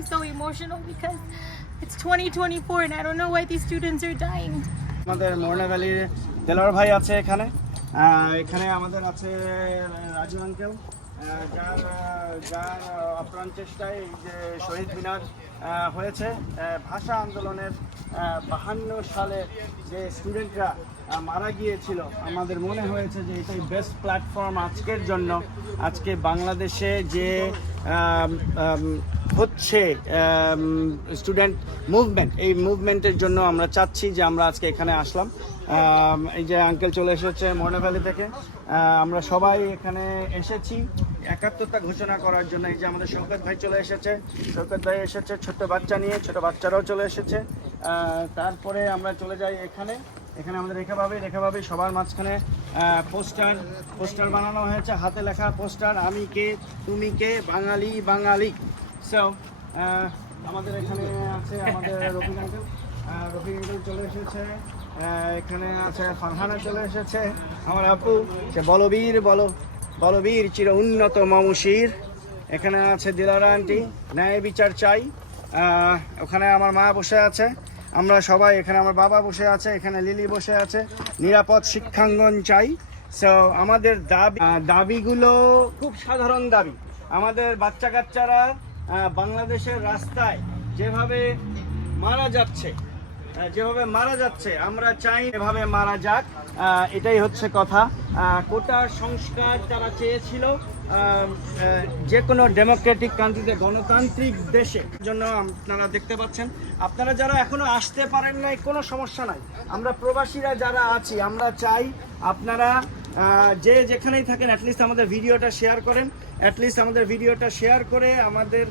I'm so emotional because it's 2024 and I don't know why these students are dying. আমাদের মোরনা ভ্যালির দেলোয়ার ভাই আছে এখানে। এখানে আমাদের আছে রাজু আঙ্কেল। যার যার আপ্রাণ চেষ্টায় যে শহীদ মিনার হয়েছে। ভাষা আন্দোলনের বাহান্ন সালে যে স্টুডেন্টরা মারা গিয়েছিল, আমাদের মনে হয়েছে যে এটাই বেস্ট প্ল্যাটফর্ম আজকের জন্য। আজকে বাংলাদেশে যে হচ্ছে স্টুডেন্ট মুভমেন্ট এই মুভমেন্টের জন্য আমরা চাচ্ছি যে আমরা আজকে এখানে আসলাম। এই যে আঙ্কেল চলে এসেছে মর্নাভ্যালি থেকে। আমরা সবাই এখানে এসেছি। একাত্মতা ঘোষণা করার জন্য এই যে আমাদের শৌকত ভাই চলে এসেছে। শৌকত ভাই এসেছে ছোট্ট বাচ্চা নিয়ে ছোট বাচ্চারাও চলে এসেছে। তারপরে আমরা চলে যাই এখানে। এখানে আমাদের রেখা পাবে রেখা পাবে সবার মাঝখানে পোস্টার পোস্টার বানানো হয়েছে, হাতে লেখা পোস্টার, আমি কে, তুমি কে, বাঙালি বাঙালি। সো আমাদের এখানে আছে আমাদের রফিক আঙ্কেল। রফিক আঙ্কেল চলে এসেছে এখানে আছে ফারহানা চলে এসেছে, আমার আপু, সে বলবীর, বল, বলবীর চির উন্নত মমশির এখানে আছে দিলারা আন্টি, ন্যায় বিচার চাই। ওখানে আমার মা বসে আছে। আমরা সবাই এখানে, আমার বাবা বসে আছে, এখানে লিলি বসে আছে। নিরাপদ শিক্ষাঙ্গন চাই। সো আমাদের দাবি দাবিগুলো খুব সাধারণ দাবি। আমাদের বাচ্চা কাচ্চারা বাংলাদেশের রাস্তায় যেভাবে মারা যাচ্ছে যেভাবে মারা যাচ্ছে, আমরা চাই এভাবে মারা যাক। এটাই হচ্ছে কথা। কোটা সংস্কার তারা চেয়েছিল যে কোনো ডেমোক্রেটিক কান্ট্রিতে গণতান্ত্রিক দেশে জন্য আপনারা দেখতে পাচ্ছেন। আপনারা যারা এখনও আসতে পারেন নাই, কোনো সমস্যা নাই। আমরা প্রবাসীরা যারা আছি, আমরা চাই আপনারা যে যেখানেই থাকেন অ্যাটলিস্ট আমাদের ভিডিওটা শেয়ার করেন। অ্যাটলিস্ট আমাদের ভিডিওটা শেয়ার করে আমাদের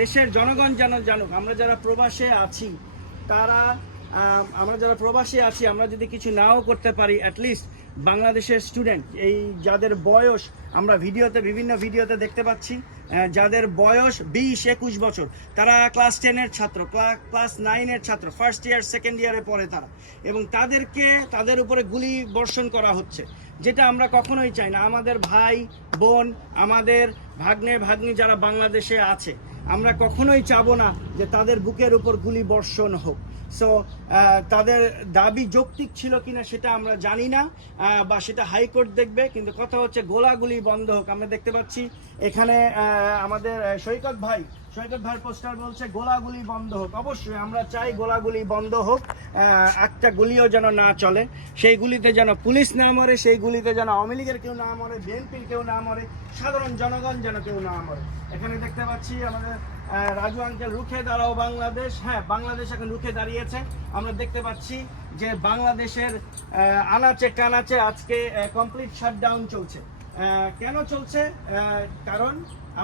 দেশের জনগণ যেন জানুক। আমরা যারা প্রবাসে আছি, তারা আমরা যারা প্রবাসী আছি, আমরা যদি কিছু নাও করতে পারি অ্যাটলিস্ট বাংলাদেশের স্টুডেন্ট এই যাদের বয়স, আমরা ভিডিওতে, বিভিন্ন ভিডিওতে দেখতে পাচ্ছি যাদের বয়স বিশ, একুশ বছর, তারা ক্লাস টেনের ছাত্র ক্লাস নাইনের ছাত্র ফার্স্ট ইয়ার সেকেন্ড ইয়ারে পড়ে তারা। এবং তাদেরকে, তাদের উপরে গুলি বর্ষণ করা হচ্ছে, যেটা আমরা কখনোই চাই না। আমাদের ভাই, বোন, আমাদের ভাগ্নে, ভাগ্নি যারা বাংলাদেশে আছে আমরা কখনোই চাবো না যে তাদের বুকের উপর গুলি বর্ষণ হোক। সো তাদের দাবি যৌক্তিক ছিল কিনা সেটা আমরা জানি না বা সেটা হাইকোর্ট দেখবে, কিন্তু কথা হচ্ছে গোলাগুলি বন্ধ হোক। আমরা দেখতে পাচ্ছি এখানে আমাদের সৈকত ভাই সৈকত ভাইয়ের পোস্টার বলছে, গোলাগুলি বন্ধ হোক। অবশ্যই আমরা চাই গোলাগুলি বন্ধ হোক একটা গুলিও যেন না চলে। সেই গুলিতে যেন পুলিশ না মরে সেই গুলিতে যেন আওয়ামী লীগের কেউ না মরে, বিএনপির কেউ না মরে, সাধারণ জনগণ যেন কেউ না মরে। এখানে দেখতে পাচ্ছি আমাদের রাজু আঙ্কেল রুখে দাঁড়াও বাংলাদেশ। হ্যাঁ বাংলাদেশ এখন রুখে দাঁড়িয়েছে। আমরা দেখতে পাচ্ছি যে বাংলাদেশের আনাচে কানাচে আজকে কমপ্লিট শাটডাউন চলছে। কেন চলছে? কারণ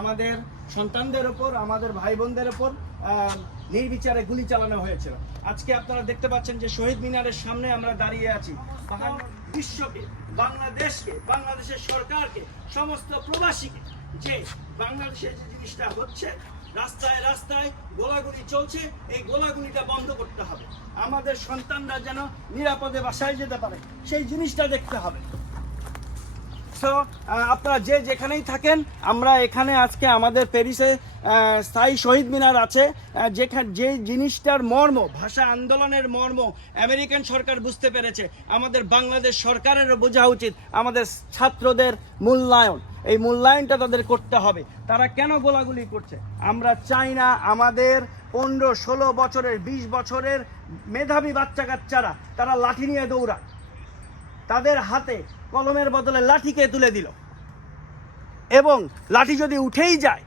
আমাদের সন্তানদের ওপর, আমাদের ভাই বোনদের ওপর নির্বিচারে গুলি চালানো হয়েছিল। আজকে আপনারা দেখতে পাচ্ছেন যে শহীদ মিনারের সামনে আমরা দাঁড়িয়ে আছি। বিশ্বকে, বাংলাদেশকে, বাংলাদেশের সরকারকে, সমস্ত প্রবাসীকে, যে বাংলাদেশে যে জিনিসটা হচ্ছে, রাস্তায় রাস্তায় গোলাগুলি চলছে, এই গোলাগুলিটা বন্ধ করতে হবে। আমাদের সন্তানরা যেন নিরাপদে বাসায় যেতে পারে, সেই জিনিসটা দেখতে হবে। সো আপনারা যে যেখানেই থাকেন, আমরা এখানে আজকে আমাদের প্যারিসে স্থায়ী শহীদ মিনার আছে যেখানে যে জিনিসটার মর্ম, ভাষা আন্দোলনের মর্ম আমেরিকান সরকার বুঝতে পেরেছে। আমাদের বাংলাদেশ সরকারেরও বোঝা উচিত আমাদের ছাত্রদের মূল্যায়ন। এই মূল্যায়নটা তাদের করতে হবে। তারা কেন গোলাগুলি করছে? আমরা চাই না আমাদের পনেরো, ষোলো বছরের, বিশ বছরের মেধাবী বাচ্চা কাচ্চারা তারা লাঠি নিয়ে দৌড়ায় তাদের হাতে কলমের বদলে লাঠিকে তুলে দিল। এবং লাঠি যদি উঠেই যায়,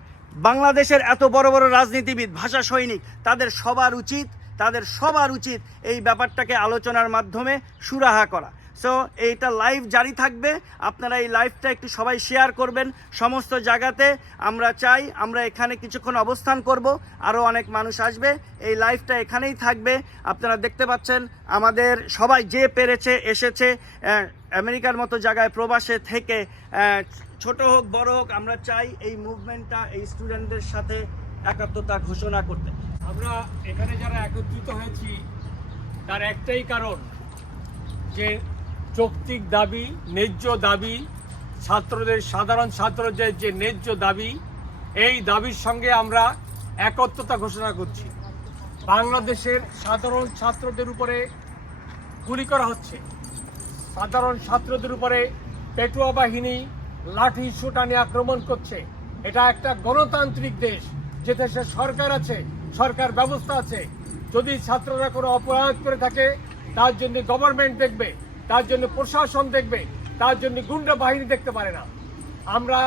বাংলাদেশের এত বড় বড় রাজনীতিবিদ, ভাষা সৈনিক, তাদের সবার উচিত, তাদের সবার উচিত এই ব্যাপারটাকে আলোচনার মাধ্যমে সুরাহা করা। সো এইটা লাইভ জারি থাকবে। আপনারা এই লাইভটা একটু সবাই শেয়ার করবেন। সমস্ত জায়গাতে আমরা চাই, আমরা এখানে কিছুক্ষণ অবস্থান করব। আরও অনেক মানুষ আসবে। এই লাইভটা এখানেই থাকবে। আপনারা দেখতে পাচ্ছেন, আমাদের সবাই যে পেরেছে, এসেছে আমেরিকার মতো জায়গায় প্রবাসে থেকে ছোট হোক, বড় হোক, আমরা চাই এই মুভমেন্টটা এই স্টুডেন্টদের সাথে একাত্মতা ঘোষণা করতে। আমরা এখানে যারা একত্রিত হয়েছি, তার একটাই কারণ যে যৌক্তিক দাবি, ন্যায্য দাবি, ছাত্রদের, সাধারণ ছাত্রদের যে ন্যায্য দাবি, এই দাবির সঙ্গে আমরা একত্রতা ঘোষণা করছি। বাংলাদেশের সাধারণ ছাত্রদের উপরে গুলি করা হচ্ছে। সাধারণ ছাত্রদের উপরে পেটুয়া বাহিনী লাঠি সোটা নিয়ে আক্রমণ করছে। এটা একটা গণতান্ত্রিক দেশ। যে দেশে সরকার আছে, সরকার ব্যবস্থা আছে। যদি ছাত্ররা কোনো অপরাধ করে থাকে, তার জন্য গভর্নমেন্ট দেখবে। তার জন্য প্রশাসন দেখবে, তার জন্য গুন্ডা বাহিনী দেখতে পারে না। আমরা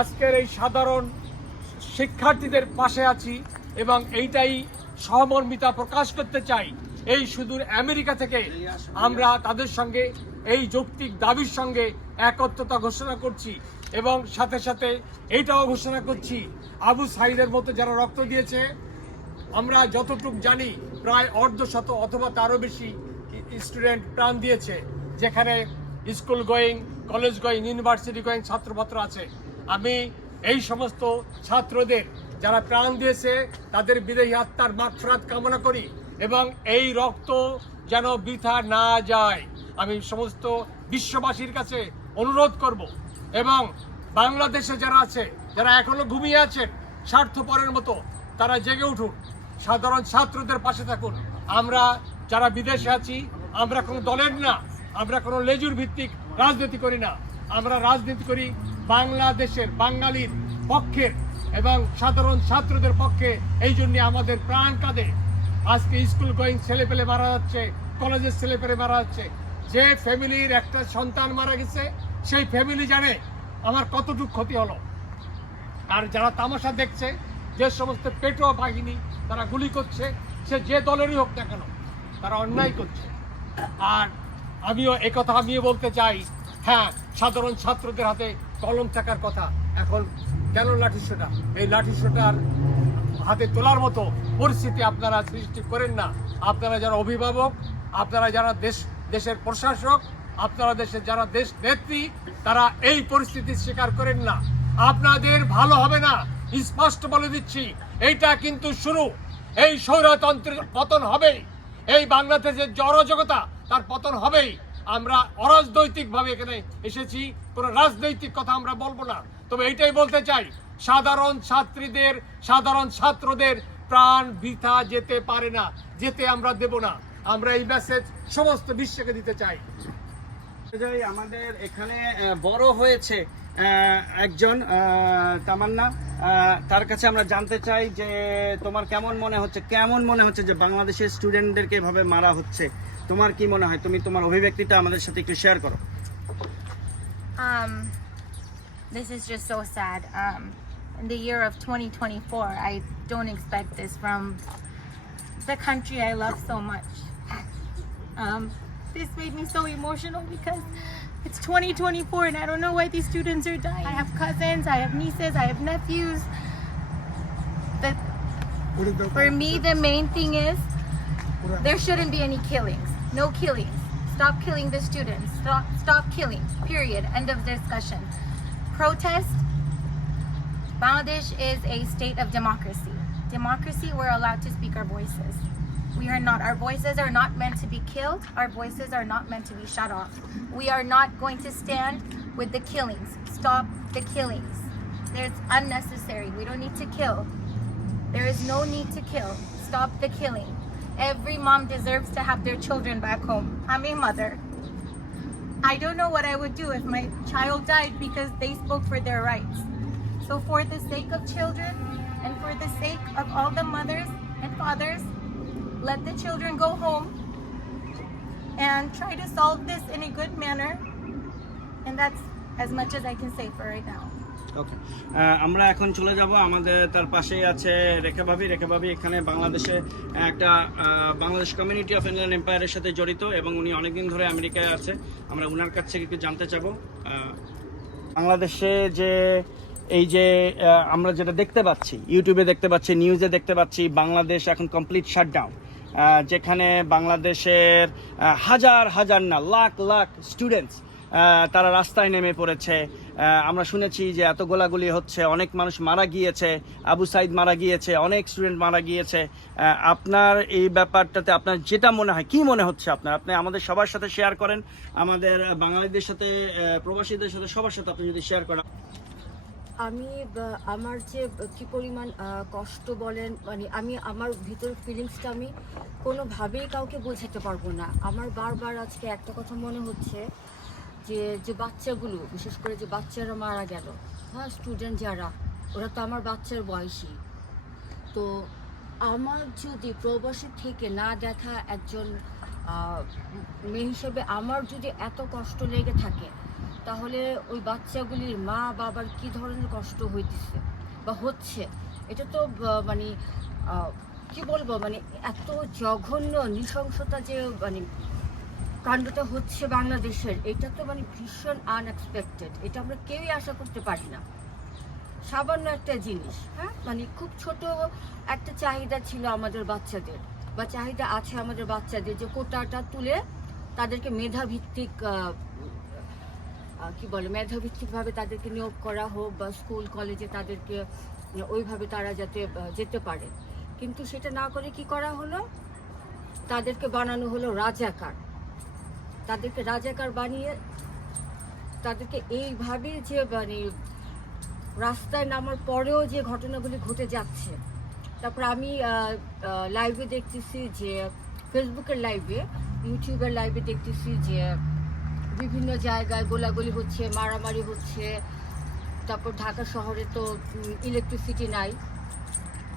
আজকের এই সাধারণ শিক্ষার্থীদের পাশে আছি এবং এইটাই সহমর্মিতা প্রকাশ করতে চাই। এই সুদূর আমেরিকা থেকে আমরা তাদের সঙ্গে, এই যৌক্তিক দাবির সঙ্গে একত্রতা ঘোষণা করছি এবং সাথে সাথে এইটাও ঘোষণা করছি, আবু সাইদের মতো যারা রক্ত দিয়েছে, আমরা যতটুক জানি, প্রায় অর্ধশত অথবা তারও বেশি স্টুডেন্ট প্রাণ দিয়েছে, যেখানে school going college going university going ছাত্রছাত্র আছে। আমি এই সমস্ত ছাত্রদের যারা প্রাণ দিয়েছে, তাদের বিদেহী আত্মার মাত্রাত কামনা করি এবং এই রক্ত যেন বৃথা না যায়। আমি সমস্ত বিশ্ববাসীর কাছে অনুরোধ করব এবং বাংলাদেশে যারা আছে, যারা এখনও ঘুমিয়ে আছেন, স্বার্থপরের মতো তারা জেগে উঠুন। সাধারণ ছাত্রদের পাশে থাকুন। আমরা যারা বিদেশে আছি, আমরা কোনো দলের না, আমরা কোনো লেজুর ভিত্তিক রাজনীতি করি না। আমরা রাজনীতি করি বাংলাদেশের, বাঙালির পক্ষের এবং সাধারণ ছাত্রদের পক্ষে। এই জন্য আমাদের প্রাণ কাঁদে। আজকে স্কুল গোয়িং ছেলে পেলে মারা যাচ্ছে, কলেজের ছেলে পেলে মারা যাচ্ছে। যে ফ্যামিলির একটা সন্তান মারা গেছে, সেই ফ্যামিলি জানে আমার কতটুকু ক্ষতি হলো। আর যারা তামাশা দেখছে, যে সমস্ত পেটোয়া বাহিনী তারা গুলি করছে, সে যে দলেরই হোক না কেন তারা অন্যায় করছে। আর আমিও একথা আমিও বলতে চাই হ্যাঁ সাধারণ ছাত্রদের হাতে কলম থাকার কথা। এখন কেন লাঠি সোটা এই লাঠি সোটার হাতে তোলার মতো পরিস্থিতি আপনারা সৃষ্টি করেন না। আপনারা যারা অভিভাবক, আপনারা যারা দেশ, দেশের প্রশাসক, আপনারা দেশের যারা দেশ নেত্রী, তারা এই পরিস্থিতির স্বীকার করেন না। আপনাদের ভালো হবে না, স্পষ্ট বলে দিচ্ছি, এইটা কিন্তু শুরু। এই স্বৈরতন্ত্রের পতন হবেই এই বাংলাদেশের অরাজকতা তার পতন হবেই। আমরা অরাজনৈতিকভাবে এখানে এসেছি, কোনো রাজনৈতিক কথা আমরা বলব না। তবে এইটাই বলতে চাই, সাধারণ ছাত্রীদের, সাধারণ ছাত্রদের প্রাণ বৃথা যেতে পারে না, যেতে আমরা দেব না। আমরা এই মেসেজ সমস্ত বিশ্বকে দিতে চাই। আমাদের এখানে বড় হয়েছে একজন তামান্না তার কাছে আমরা জানতে চাই যে তোমার কেমন মনে হচ্ছে কেমন মনে হচ্ছে যে বাংলাদেশের স্টুডেন্টদেরকে এভাবে মারা হচ্ছে তোমার কি মনে হয় তুমি তোমার অভিব্যক্তিটা আমাদের সাথে একটু শেয়ার করো Um, this is just so sad. Um, in the year of 2024, I don't expect this from the country I love so much. Um, this made me so emotional because it's 2024 and I don't know why these students are dying. I have cousins, I have nieces, I have nephews. The, for me, the main thing is there shouldn't be any killings. No killings. Stop killing the students. Stop stop killing. Period. End of discussion. Protest. Bangladesh is a state of democracy. Democracy, we're allowed to speak our voices. We are not. Our voices are not meant to be killed. Our voices are not meant to be shut off. We are not going to stand with the killings. Stop the killings. It's unnecessary. We don't need to kill. There is no need to kill. Stop the killing. Every mom deserves to have their children back home. I'm a mother. I don't know what I would do if my child died because they spoke for their rights. So, for the sake of children and for the sake of all the mothers and fathers, let the children go home and try to solve this in a good manner. And that's as much as I can say for right now. ওকে আমরা এখন চলে যাব আমাদের, তার পাশেই আছে রেখা ভাবি। রেখা ভাবি এখানে বাংলাদেশে একটা বাংলাদেশ কমিউনিটি অফ ইন্ডিয়ান এম্পায়ারের সাথে জড়িত এবং উনি অনেকদিন ধরে আমেরিকায় আছে। আমরা ওনার কাছ থেকে একটু জানতে চাবো। বাংলাদেশে যে, এই যে আমরা যেটা দেখতে পাচ্ছি ইউটিউবে দেখতে পাচ্ছি নিউজে দেখতে পাচ্ছি, বাংলাদেশ এখন কমপ্লিট শাটডাউন যেখানে বাংলাদেশের হাজার হাজার না, লাখ লাখ স্টুডেন্টস তারা রাস্তায় নেমে পড়েছে। আমরা শুনেছি যে এত গোলাগুলি হচ্ছে, অনেক মানুষ মারা গিয়েছে, আবু সাইদ মারা গিয়েছে, অনেক স্টুডেন্ট মারা গিয়েছে। আপনার এই ব্যাপারটাতে আপনার যেটা মনে হয়, কি মনে হচ্ছে আপনার? আপনি আমাদের সবার সাথে শেয়ার করেন, আমাদের বাঙালিদের সাথে প্রবাসীদের সাথে, সবার সাথে আপনি যদি শেয়ার করেন। আমি আমার যে কি পরিমাণ কষ্ট বলেন মানে আমি, আমার ভিতর ফিলিংসটা আমি কোনোভাবেই কাউকে বোঝাতে পারব না। আমার বারবার আজকে একটা কথা মনে হচ্ছে যে যে বাচ্চাগুলো, বিশেষ করে যে বাচ্চারা মারা গেল হ্যাঁ স্টুডেন্ট যারা, ওরা তো আমার বাচ্চার বয়সী। তো আমার যদি প্রবাসী থেকে না দেখা একজন মেয়ে হিসেবে আমার যদি এত কষ্ট লেগে থাকে তাহলে ওই বাচ্চাগুলির মা বাবার কি ধরনের কষ্ট হইতেছে? বা হচ্ছে? এটা তো মানে কি বলব? মানে এত জঘন্য, নৃশংসতা যে মানে কাণ্ডটা হচ্ছে বাংলাদেশের, এটা তো মানে ভীষণ আনএক্সপেক্টেড এটা আমরা কেউই আশা করতে পারি না। সামান্য একটা জিনিস হ্যাঁ? মানে খুব ছোট একটা চাহিদা ছিল আমাদের বাচ্চাদের। বা চাহিদা আছে আমাদের বাচ্চাদের যে কোটাটা তুলে তাদেরকে মেধাভিত্তিক কি বলে, মেধাভিত্তিকভাবে তাদেরকে নিয়োগ করা হোক বা স্কুল, কলেজে তাদেরকে ওইভাবে তারা যাতে যেতে পারে। কিন্তু সেটা না করে কি করা হলো? তাদেরকে বানানো হলো রাজাকার। তাদেরকে রাজাকার বানিয়ে তাদেরকে এইভাবে যে মানে রাস্তায় নামার পরেও যে ঘটনাগুলি ঘটে যাচ্ছে। তারপর আমি লাইভে দেখতেছি যে ফেসবুকের লাইভে ইউটিউবের লাইভে দেখতেছি যে বিভিন্ন জায়গায় গোলাগুলি হচ্ছে, মারামারি হচ্ছে। তারপর ঢাকা শহরে তো ইলেকট্রিসিটি নাই।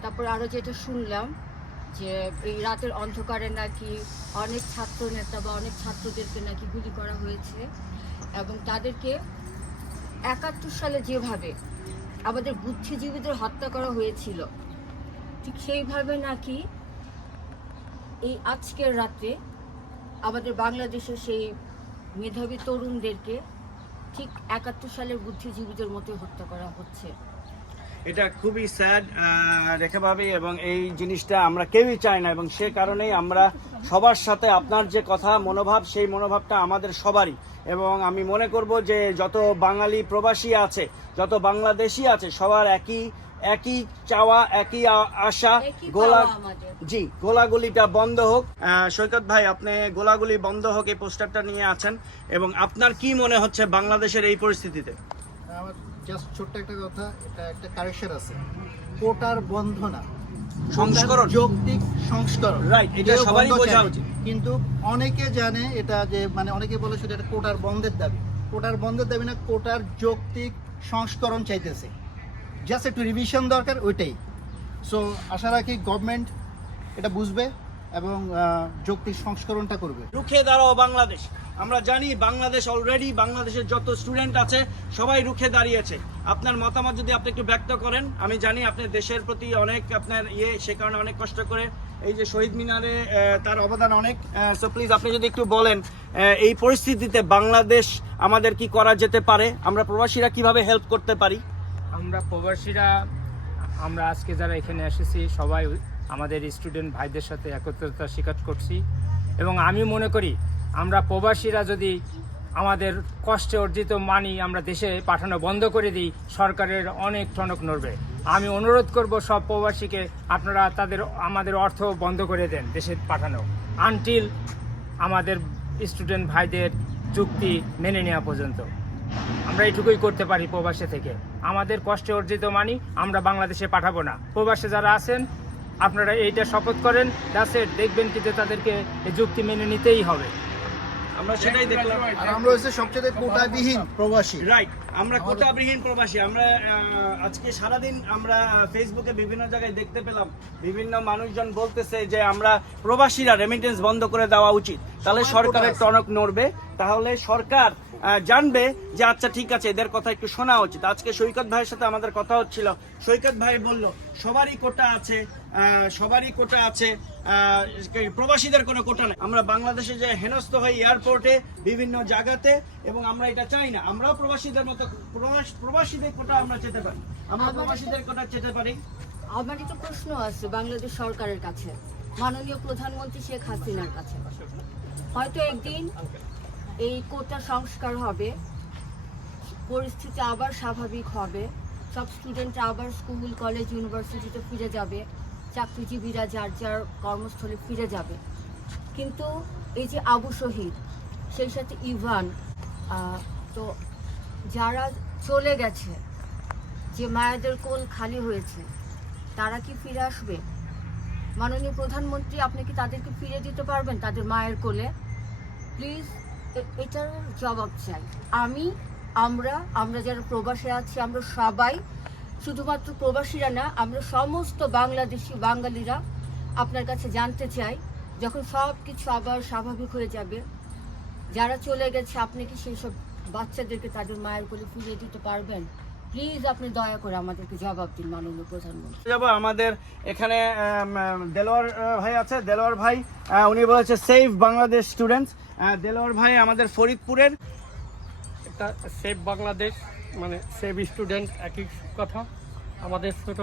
তারপর আরও যেটা শুনলাম, যে এই রাতের অন্ধকারে নাকি অনেক ছাত্র নেতা বা অনেক ছাত্রদেরকে নাকি গুলি করা হয়েছে এবং তাদেরকে একাত্তর সালে যেভাবে আমাদের বুদ্ধিজীবীদের হত্যা করা হয়েছিল, ঠিক সেইভাবে নাকি এই আজকের রাতে আমাদের বাংলাদেশের সেই মেধাবী তরুণদেরকে ঠিক একাত্তর সালের বুদ্ধিজীবীদের মতো হত্যা করা হচ্ছে। এটা খুবই স্যাড রেখা ভাবি, এবং এই জিনিসটা আমরা কেউই চাই না, এবং সে কারণেই আমরা সবার সাথে আপনার যে কথা, মনোভাব, সেই মনোভাবটা আমাদের সবারই। এবং আমি মনে করব যে যত বাঙালি প্রবাসী আছে, যত বাংলাদেশি আছে, সবার একই একই চাওয়া একই আশা গোলা জি গোলাগুলিটা বন্ধ হোক। আহ, সৈকত ভাই আপনি গোলাগুলি বন্ধ হোক এই পোস্টারটা নিয়ে আছেন এবং আপনার কি মনে হচ্ছে বাংলাদেশের এই পরিস্থিতিতে? আমার জাস্ট ছোট্ট একটা কথা এটা একটা কারেকশন আছে। কোটার বন্ধ না। সংস্করণ। যৌক্তিক সংস্করণ। Right, এটা কেউ সবারই বোঝা উচিত। কিন্তু অনেকে জানে এটা যে মানে অনেকে বলে শুধু এটা কোটার বন্ধের দাবি। কোটার বন্ধের দাবি না কোটার যৌক্তিক সংস্করণ চাইতেছে। জাস্ট একটু রিভিশন দরকার, ওইটাই। সো আশা রাখি গভর্নমেন্ট এটা বুঝবে এবং যৌক্তিক সংস্করণটা করবে। রুখে দাঁড়াও বাংলাদেশ। আমরা জানি বাংলাদেশ অলরেডি বাংলাদেশের যত স্টুডেন্ট আছে, সবাই রুখে দাঁড়িয়েছে। আপনার মতামত যদি আপনি একটু ব্যক্ত করেন, আমি জানি আপনি দেশের প্রতি অনেক আপনার ইয়ে সে কারণে অনেক কষ্ট করে, এই যে শহীদ মিনারে তার অবদান অনেক। সো প্লিজ আপনি যদি একটু বলেন এই পরিস্থিতিতে বাংলাদেশ আমাদের কি করা যেতে পারে? আমরা প্রবাসীরা কীভাবে হেল্প করতে পারি? আমরা প্রবাসীরা, আমরা আজকে যারা এখানে এসেছি, সবাই আমাদের স্টুডেন্ট ভাইদের সাথে একত্রতা স্বীকার করছি। এবং আমি মনে করি, আমরা প্রবাসীরা যদি আমাদের কষ্টে অর্জিত মানি আমরা দেশে পাঠানো বন্ধ করে দিই, সরকারের অনেক টনক নড়বে। আমি অনুরোধ করব সব প্রবাসীকে, আপনারা তাদের, আমাদের অর্থ বন্ধ করে দেন দেশে পাঠানো। আনটিল আমাদের স্টুডেন্ট ভাইদের চুক্তি মেনে নেওয়া পর্যন্ত। আমরা এইটুকুই করতে পারি প্রবাসে থেকে। আমাদের কষ্টে অর্জিত মানি আমরা বাংলাদেশে পাঠাবো না। প্রবাসে যারা আছেন আপনারা এইটা শপথ করেন দাসের দেখবেন কিন্তু তাদেরকে যুক্তি মেনে নিতেই হবে। আমরা সেটাই দেখলাম। আর আমরা হচ্ছে সবচেয়ে কোটাবিহীন প্রবাসী। রাইট আমরা কোটাবিহীন প্রবাসী। আমরা আহ, আজকে সারাদিন আমরা ফেসবুকে বিভিন্ন জায়গায় দেখতে পেলাম। বিভিন্ন মানুষজন বলতেছে যে আমরা প্রবাসীরা রেমিটেন্স বন্ধ করে দেওয়া উচিত। তাহলে সরকারের টনক নড়বে। তাহলে সরকার জানবে যে আচ্ছা ঠিক আছে এদের কথা একটু শোনা উচিত। আজকে সৈকত ভাইয়ের সাথে আমাদের কথা হচ্ছিল। সৈকত ভাই বলল সবারই কোটা আছে সবারই কোটা আছে প্রবাসীদের কোনো কোটা নেই। আমরা বাংলাদেশে যে হেনস্থ হই এয়ারপোর্টে বিভিন্ন জায়গাতে এবং আমরা এটা চাই না। আমরাও প্রবাসীদের মতো প্রবাস- প্রবাসীদের কোটা আমরা চেতে পারি। আমরা প্রবাসীদের কোটা চেতে পারি। আমার একটা প্রশ্ন আছে বাংলাদেশ সরকারের কাছে। মাননীয় প্রধানমন্ত্রী শেখ হাসিনার কাছে। হয়তো একদিন এই কোটা সংস্কার হবে, পরিস্থিতি আবার স্বাভাবিক হবে, সব স্টুডেন্টরা আবার স্কুল কলেজ ইউনিভার্সিটিতে ফিরে যাবে, চাকরিজীবীরা যার যার কর্মস্থলে ফিরে যাবে। কিন্তু এই যে আবু শহীদ, সেই সাথে ইভান তো যারা চলে গেছে, যে মায়েদের কোল খালি হয়েছে, তারা কি ফিরে আসবে? মাননীয় প্রধানমন্ত্রী, আপনি কি তাদেরকে ফিরে দিতে পারবেন তাদের মায়ের কোলে? প্লিজ এটার জবাব চাই। আমি, আমরা আমরা যারা প্রবাসে আছি, আমরা সবাই, শুধুমাত্র প্রবাসীরা না, আমরা সমস্ত বাংলাদেশি বাঙালিরা আপনার কাছে জানতে চাই, যখন সব কিছু আবার স্বাভাবিক হয়ে যাবে, যারা চলে গেছে, আপনি কি সেই সব বাচ্চাদেরকে তাদের মায়ের কোলে ফিরিয়ে দিতে পারবেন? প্লিজ আপনি দয়া করে আমাদেরকে জবাব দিন মাননীয় প্রধানমন্ত্রী। যাব আমাদের এখানে দেলোয়ার ভাই আছে দেলোয়ার ভাই উনি বলেছে সেভ বাংলাদেশ স্টুডেন্টস দেলোয়ার ভাই আমাদের ফরিদপুরের। এটা সেভ বাংলাদেশ মানে সেভ স্টুডেন্ট একই কথা। আমাদের ছোট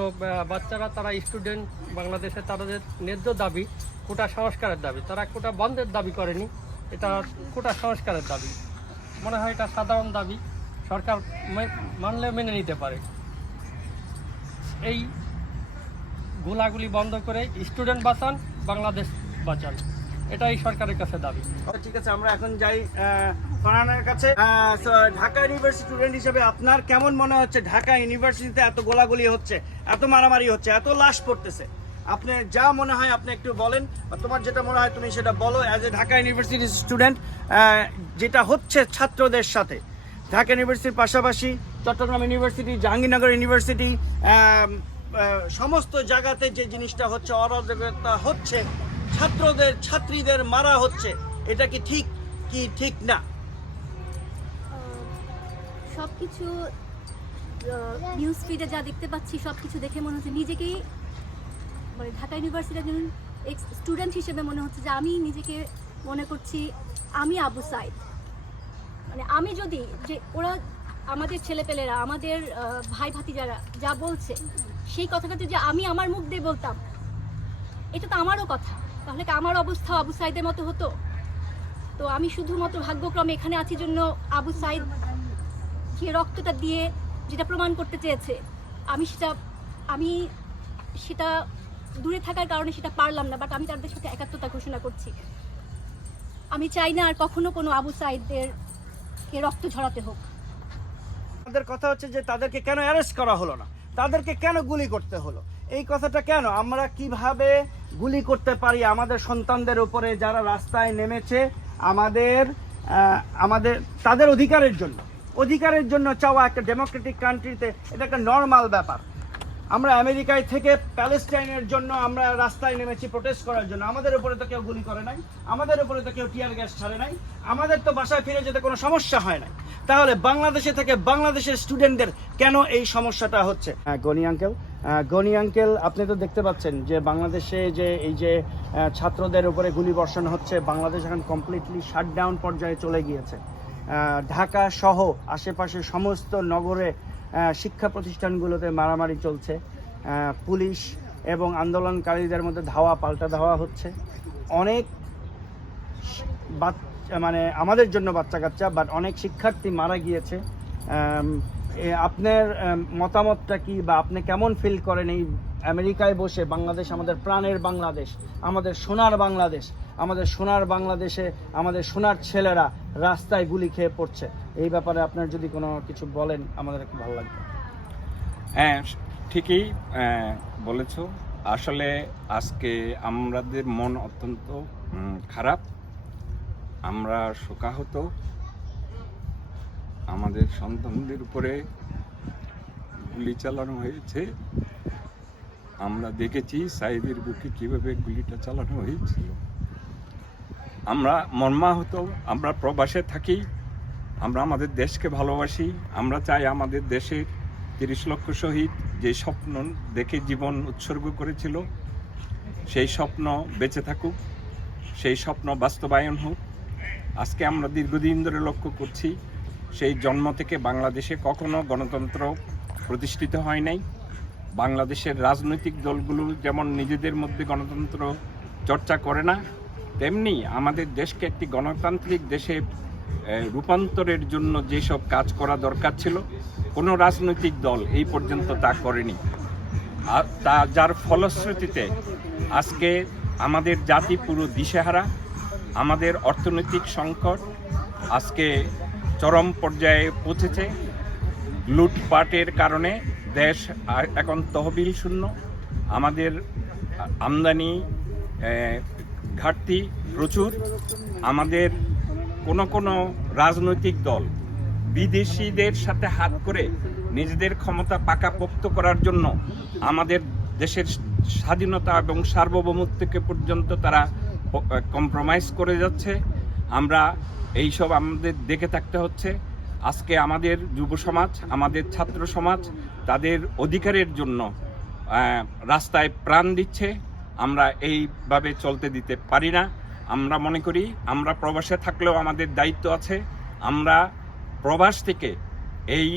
বাচ্চারা তারা স্টুডেন্ট বাংলাদেশে তাদের ন্যায্য দাবি কোটা সংস্কারের দাবি। তারা কোটা বন্ধের দাবি করেনি এটা কোটা সংস্কারের দাবি। মনে হয় এটা সাধারণ দাবি। সরকার মানলে মেনে নিতে পারে। এই গোলাগুলি বন্ধ করে স্টুডেন্ট বাঁচান, বাংলাদেশ বাঁচান। এটাই সরকারের কাছে দাবি। ঠিক আছে, আমরা এখন যাই ফারহানের কাছে। ঢাকা ইউনিভার্সিটি স্টুডেন্ট হিসেবে আপনার কেমন মনে হচ্ছে? ঢাকা ইউনিভার্সিটিতে এত গোলাগুলি হচ্ছে, এত মারামারি হচ্ছে, এত লাশ পড়তেছে। আপনি যা মনে হয়, আপনি একটু বলেন তোমার যেটা মনে হয়, তুমি সেটা বলো as a Dhaka university student যেটা হচ্ছে ছাত্রদের সাথে। ঢাকা ইউনিভার্সিটির পাশাপাশি চট্টগ্রাম ইউনিভার্সিটি, জাহাঙ্গীরনগর ইউনিভার্সিটি সমস্ত জায়গাতে যে জিনিসটা হচ্ছে, অরাজকতা হচ্ছে, ছাত্রদের, ছাত্রীদের মারা হচ্ছে, এটা কি ঠিক কি ঠিক না? সব কিছু নিউজ ফিডে যা দেখতে পাচ্ছি সব কিছু দেখে মনে হচ্ছে নিজেকেই মানে ঢাকা ইউনিভার্সিটির একজন স্টুডেন্ট হিসেবে মনে হচ্ছে যে আমি নিজেকে মনে করছি, আমি আবু সাইদ। মানে আমি যদি যে ওরা আমাদের ছেলেপেলেরা, আমাদের ভাই ভাতি যারা যা বলছে, সেই কথাটা যদি আমি আমার মুখ দিয়ে বলতাম, এটা তো আমারও কথা। তাহলে কি আমার অবস্থা আবু সাইদের মতো হতো? তো আমি শুধুমাত্র ভাগ্যক্রমে এখানে আছি জন্য আবু সাইদ যে রক্তটা দিয়ে যেটা প্রমাণ করতে চেয়েছে, আমি সেটা আমি সেটা দূরে থাকার কারণে সেটা পারলাম না, বাট আমি তাদের সাথে একাত্মতা ঘোষণা করছি। আমি চাই না আর কখনো কোনো আবু সাইদদের কে রক্ত ঝরাতে হোক। তাদের কথা হচ্ছে যে তাদেরকে কেন অ্যারেস্ট করা হলো না? তাদেরকে কেন গুলি করতে হলো? এই কথাটা কেন? আমরা কীভাবে গুলি করতে পারি আমাদের সন্তানদের উপরে যারা রাস্তায় নেমেছে? আমাদের আমাদের, তাদের অধিকারের জন্য। অধিকারের জন্য চাওয়া একটা ডেমোক্রেটিক কান্ট্রিতে এটা একটা নর্মাল ব্যাপার। আমরা আমেরিকায় থেকে প্যালেস্টাইনের জন্য আমরা রাস্তায় নেমেছি প্রোটেস্ট করার জন্য। আমাদের উপরে তো কেউ গুলি করে নাই আমাদের উপরে তো কেউ টিয়ার গ্যাস ছাড়ে নাই আমাদের তো বাসায় ফিরে যেতে কোনো সমস্যা হয় নাই। তাহলে বাংলাদেশে থেকে বাংলাদেশের স্টুডেন্টদের কেন এই সমস্যাটা হচ্ছে? হ্যাঁ, গনি আঙ্কেল গনি আঙ্কেল আপনি তো দেখতে পাচ্ছেন যে বাংলাদেশে যে এই যে ছাত্রদের উপরে গুলি বর্ষণ হচ্ছে বাংলাদেশ এখন কমপ্লিটলি শাটডাউন পর্যায়ে চলে গিয়েছে। ঢাকা সহ আশেপাশে সমস্ত নগরে শিক্ষা প্রতিষ্ঠানগুলোতে মারামারি চলছে পুলিশ এবং আন্দোলনকারীদের মধ্যে ধাওয়া পাল্টা ধাওয়া হচ্ছে। অনেক মানে আমাদের জন্য বাচ্চা কাচ্চা বাট অনেক শিক্ষার্থী মারা গিয়েছে। আপনার মতামতটা কি বা আপনি কেমন ফিল করেন এই আমেরিকায় বসে? বাংলাদেশ আমাদের প্রাণের বাংলাদেশ, আমাদের সোনার বাংলাদেশ। আমাদের সোনার বাংলাদেশে আমাদের সোনার ছেলেরা রাস্তায় গুলি খেয়ে পড়ছে। এই ব্যাপারে আপনার যদি কোনো কিছু বলেন, আমাদের একটু ভালো লাগবে। হ্যাঁ ঠিকই বলেছ। আসলে আজকে আমাদের মন অত্যন্ত খারাপ। আমরা শোকাহত। আমাদের সন্তানদের উপরে গুলি চালানো হয়েছে। আমরা দেখেছি সাহেবের বুকে কীভাবে গুলিটা চালানো হয়েছিল। আমরা মর্মাহত, আমরা প্রবাসে থাকি, আমরা আমাদের দেশকে ভালোবাসি, আমরা চাই আমাদের দেশের তিরিশ লক্ষ শহীদ, যে স্বপ্ন দেখে জীবন উৎসর্গ করেছিল, সেই স্বপ্ন বেঁচে থাকুক, সেই স্বপ্ন বাস্তবায়ন হোক। আজকে আমরা দীর্ঘদিন ধরে লক্ষ্য করছি, সেই জন্ম থেকে বাংলাদেশে কখনো গণতন্ত্র প্রতিষ্ঠিত হয় নাই। বাংলাদেশের রাজনৈতিক দলগুলো যেমন নিজেদের মধ্যে গণতন্ত্র চর্চা করে না তেমনি আমাদের দেশকে একটি গণতান্ত্রিক দেশে রূপান্তরের জন্য যেসব কাজ করা দরকার ছিল, কোনো রাজনৈতিক দল এই পর্যন্ত তা করেনি। আর তা, যার ফলশ্রুতিতে আজকে আমাদের জাতি পুরো দিশেহারা, আমাদের অর্থনৈতিক সংকট আজকে চরম পর্যায়ে পৌঁছেছে। লুটপাটের কারণে দেশ এখন তহবিল শূন্য। আমাদের আমদানি ঘাটতি প্রচুর। আমাদের কোনো কোনো রাজনৈতিক দল বিদেশিদের সাথে হাত করে নিজেদের ক্ষমতা পাকাপোক্ত করার জন্য আমাদের দেশের স্বাধীনতা এবং সার্বভৌমত্বকে পর্যন্ত তারা কম্প্রোমাইজ করে যাচ্ছে। আমরা এইসব আমাদের দেখে থাকতে হচ্ছে। আজকে আমাদের যুব সমাজ, আমাদের ছাত্র সমাজ তাদের অধিকারের জন্য রাস্তায় প্রাণ দিচ্ছে। আমরা এইভাবে চলতে দিতে পারি না। আমরা মনে করি, আমরা প্রবাসে থাকলেও আমাদের দায়িত্ব আছে। আমরা প্রবাস থেকে এই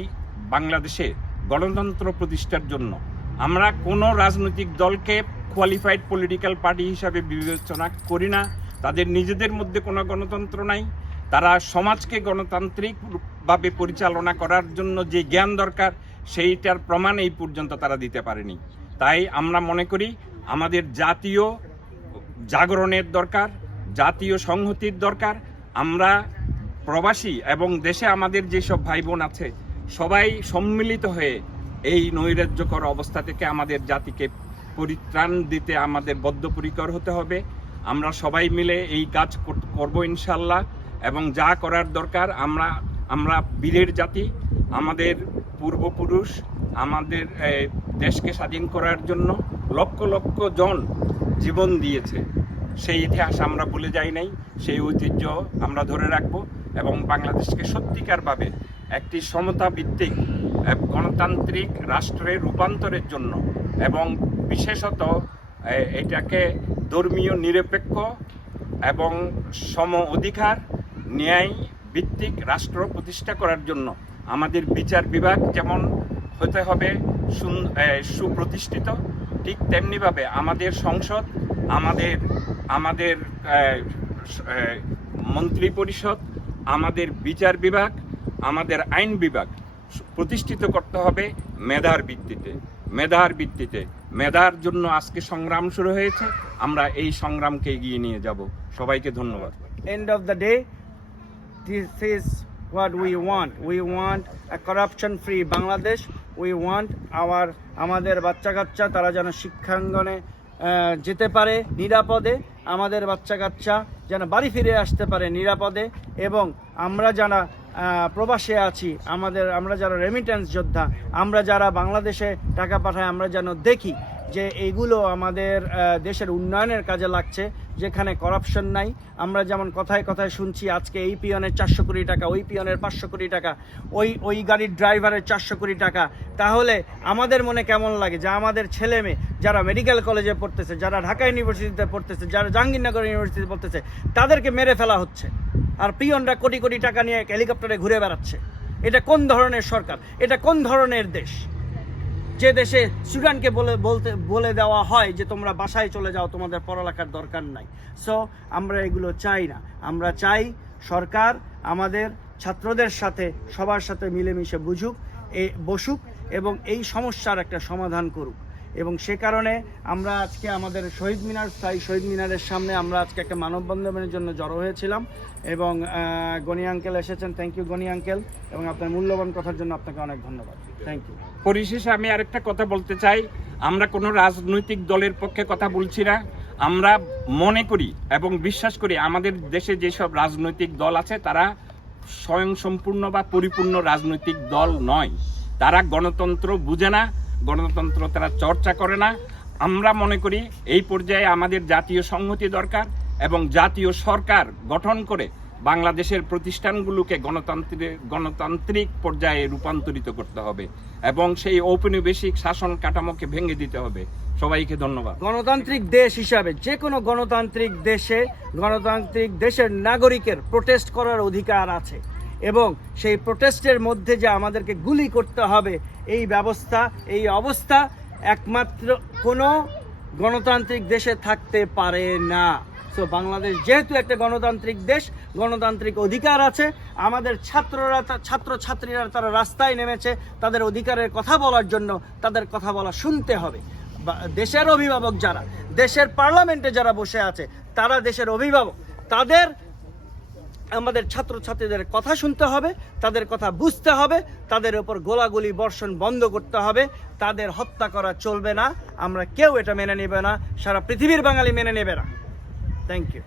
বাংলাদেশে গণতন্ত্র প্রতিষ্ঠার জন্য আমরা কোনো রাজনৈতিক দলকে কোয়ালিফাইড পলিটিক্যাল পার্টি হিসাবে বিবেচনা করি না। তাদের নিজেদের মধ্যে কোনো গণতন্ত্র নাই। তারা সমাজকে গণতান্ত্রিকভাবে পরিচালনা করার জন্য যে জ্ঞান দরকার, সেইটার প্রমাণ এই পর্যন্ত তারা দিতে পারেনি। তাই আমরা মনে করি আমাদের জাতীয় জাগরণের দরকার, জাতীয় সংহতির দরকার। আমরা প্রবাসী এবং দেশে আমাদের যেসব ভাই বোন আছে, সবাই সম্মিলিত হয়ে এই নৈরাজ্যকর অবস্থা থেকে আমাদের জাতিকে পরিত্রাণ দিতে আমাদের বদ্ধপরিকর হতে হবে। আমরা সবাই মিলে এই কাজ কর- করব ইনশাল্লাহ এবং যা করার দরকার আমরা আমরা বীরের জাতি, আমাদের পূর্বপুরুষ, আমাদের দেশকে স্বাধীন করার জন্য লক্ষ লক্ষ জন জীবন দিয়েছে। সেই ইতিহাস আমরা ভুলে যাই নাই, সেই ঐতিহ্য আমরা ধরে রাখব এবং বাংলাদেশকে সত্যিকারভাবে একটি সমতা ভিত্তিক গণতান্ত্রিক রাষ্ট্রের রূপান্তরের জন্য এবং বিশেষত এটাকে ধর্মীয় নিরপেক্ষ এবং সম অধিকার, ন্যায় ভিত্তিক রাষ্ট্র প্রতিষ্ঠা করার জন্য আমাদের বিচার বিভাগ যেমন হতে হবে সুপ্রতিষ্ঠিত ঠিক তেমনিভাবে আমাদের সংসদ আমাদের আমাদের মন্ত্রী পরিষদ আমাদের বিচার বিভাগ আমাদের আইন বিভাগ প্রতিষ্ঠিত করতে হবে মেধার ভিত্তিতে মেধার ভিত্তিতে। মেধার জন্য আজকে সংগ্রাম শুরু হয়েছে আমরা এই সংগ্রামকে এগিয়ে নিয়ে যাব। সবাইকে ধন্যবাদ। End of the day, this is what we want. We want a corruption-free Bangladesh. We want our, আমাদের বাচ্চা কাচ্চা তারা যেন শিক্ষাঙ্গনে যেতে পারে নিরাপদে আমাদের বাচ্চা কাচ্চা যেন বাড়ি ফিরে আসতে পারে নিরাপদে এবং আমরা যারা প্রবাসে আছি, আমাদের, আমরা যারা রেমিটেন্স যোদ্ধা, আমরা যারা বাংলাদেশে টাকা পাঠাই, আমরা যেন দেখি যে এইগুলো আমাদের দেশের উন্নয়নের কাজে লাগছে, যেখানে করাপশন নাই। আমরা যেমন কথায় কথায় শুনছি, আজকে এই পিয়নের চারশো কোটি টাকা, ওই পিয়নের পাঁচশো কোটি টাকা, ওই ওই গাড়ির ড্রাইভারের চারশো কোটি টাকা। তাহলে আমাদের মনে কেমন লাগে যে আমাদের ছেলে মেয়ে যারা মেডিকেল কলেজে পড়তেছে, যারা ঢাকা ইউনিভার্সিটিতে পড়তেছে, যারা জাহাঙ্গীরনগর ইউনিভার্সিটিতে পড়তেছে, তাদেরকে মেরে ফেলা হচ্ছে। আর পিয়নরা কোটি কোটি টাকা নিয়ে হেলিকপ্টারে ঘুরে বেড়াচ্ছে। এটা কোন ধরনের সরকার? এটা কোন ধরনের দেশ? যে দেশে স্টুডেন্টকে বলে, বলতে, বলে দেওয়া হয় যে তোমরা বাসায় চলে যাও, তোমাদের পড়ালেখার দরকার নাই। সো আমরা এগুলো চাই না। আমরা চাই সরকার আমাদের ছাত্রদের সাথে, সবার সাথে মিলেমিশে বুঝুক, এ, বসুক এবং এই সমস্যার একটা সমাধান করুক। এবং সে কারণে আমরা আজকে আমাদের শহীদ মিনার তাই শহীদ মিনারের সামনে আমরা আজকে একটা মানববন্ধনের জন্য জড়ো হয়েছিলাম। এবং গনি আঙ্কেল এসেছেন। থ্যাংক ইউ গনি আঙ্কেল এবং আপনার মূল্যবান কথার জন্য আপনাকে অনেক ধন্যবাদ। থ্যাংক ইউ পরিশেষে আমি আরেকটা কথা বলতে চাই। আমরা কোনো রাজনৈতিক দলের পক্ষে কথা বলছি না। আমরা মনে করি এবং বিশ্বাস করি আমাদের দেশে যেসব রাজনৈতিক দল আছে, তারা স্বয়ং সম্পূর্ণ বা পরিপূর্ণ রাজনৈতিক দল নয়। তারা গণতন্ত্র বুঝে না। গণতন্ত্র তারা চর্চা করে না। আমরা মনে করি এই পর্যায়ে আমাদের জাতীয় সংহতি দরকার এবং জাতীয় সরকার গঠন করে বাংলাদেশের প্রতিষ্ঠানগুলোকে গণতান্ত্রিক গণতান্ত্রিক পর্যায়ে রূপান্তরিত করতে হবে এবং সেই ঔপনিবেশিক শাসন কাঠামোকে ভেঙে দিতে হবে। সবাইকে ধন্যবাদ। গণতান্ত্রিক দেশ হিসাবে যে কোনো গণতান্ত্রিক দেশে গণতান্ত্রিক দেশের নাগরিকের প্রোটেস্ট করার অধিকার আছে। এবং সেই প্রোটেস্টের মধ্যে যে আমাদেরকে গুলি করতে হবে, এই ব্যবস্থা, এই অবস্থা একমাত্র কোনো গণতান্ত্রিক দেশে থাকতে পারে না। তো বাংলাদেশ যেহেতু একটা গণতান্ত্রিক দেশ, গণতান্ত্রিক অধিকার আছে, আমাদের ছাত্ররা ছাত্র ছাত্রীরা তারা রাস্তায় নেমেছে, তাদের অধিকারের কথা বলার জন্য তাদের কথা বলা শুনতে হবে। দেশের অভিভাবক যারা, দেশের পার্লামেন্টে যারা বসে আছে, তারা দেশের অভিভাবক, তাদের আমাদের ছাত্রছাত্রীদের কথা শুনতে হবে, তাদের কথা বুঝতে হবে, তাদের উপর গোলাগুলি বর্ষণ বন্ধ করতে হবে, তাদের হত্যা করা চলবে না, আমরা কেউ এটা মেনে নেবে না, সারা পৃথিবীর বাঙালি মেনে নেবে না। Thank you